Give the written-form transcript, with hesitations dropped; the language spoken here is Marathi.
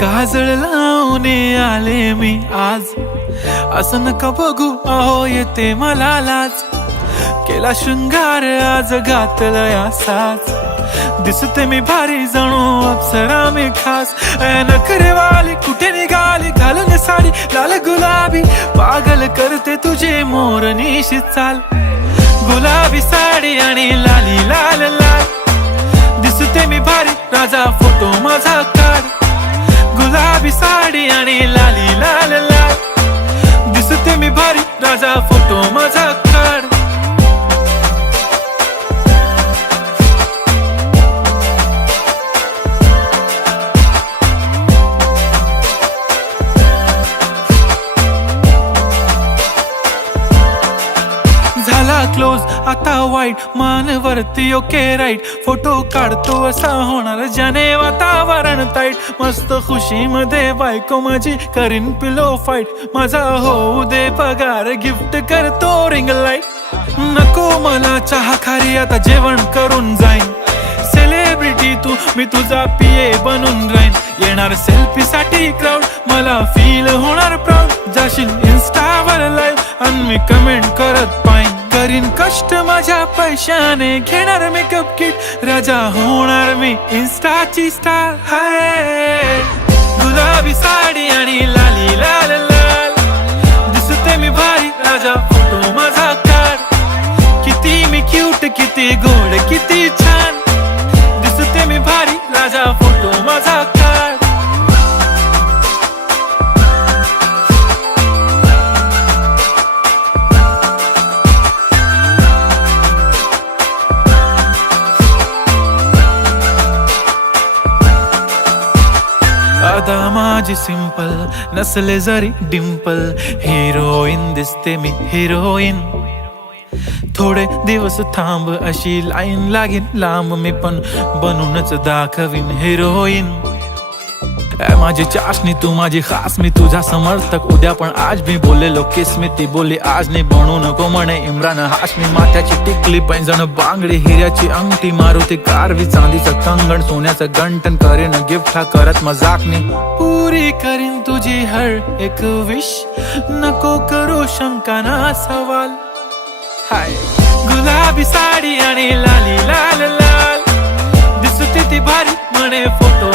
काजळ लावून आले मी आज, असं नका बघू अहो येते मला लाज. केला शृंगार आज घातलाय असाच, दिसते मी भारी जणू अप्सरा मी खास. नखरेवाली कुठे निघाली घालून साडी लाल गुलाबी, पागल करते तुझे मोरनीशी चाल. गुलाबी साडी आणि लाली लाल लाल, दिसते मी भारी राजा फोटो माझा काढ. गुलाबी साडी आणि लाली लाल लाल, दिसते मी भारी राजा फोटो माझा काढ. झाला क्लोज आता वाईट, मान वरती ओके राईट. फोटो काढतो असा होणार ज्याने वातावरण ताईट. मस्त खुशी मध्ये बायको माझी करीन पिलो फाईट. माझा होऊ दे पगार गिफ्ट करतो रिंग लाईट. नको मला चहा खारी आता जेवण करून जाईन. सेलिब्रिटी तू मी तुझा पिये बनून राहीन. येणार सेल्फी साठी क्राऊड मला फील होणार प्राऊड. जाशील इन्स्टावर लाईव्ह आणि मी कमेंट करत पाईन. करीन कष्ट माझ्या पैशाने घेणार मेकअप किट. राजा होणार मी इन्स्टाची स्टार. हाय गुलाबी साडी आणि लाली लाल लाल, दिसते मी भारी राजा फोटो माझा काढ. किती मी क्यूट किती गोड किती छान, दिसते मी भारी राजा फोटो माझा काढ. आता माझी सिंपल नसले जरी डिंपल, हिरोईन दिसते मी हिरोईन. थोडे दिवस थांब अशी लाईन लागेल लांब, मी पण बनूनच दाखवीन हिरोईन. माझी चाशनी तू माझी खास, मी तुझा समर्थक उद्या पण आज. मी बोललेलो किस मी ती बोली आज नाही. बनू नको म्हणे इम्रान हाशमी. माथ्याची टिकली पैंजण बांगडी, हिऱ्याची अंगठी, मारुती कारवी, चांदीचं कंगण, सोन्याचं गंटन. करीन गिफ्ट हा करत मजाकनी. पुरी करीन तुझी हर एक विश, नको करू शंका ना सवाल. हाय गुलाबी साडी आणि लाली लाल लाल, दिसते ती भारी म्हणे फोटो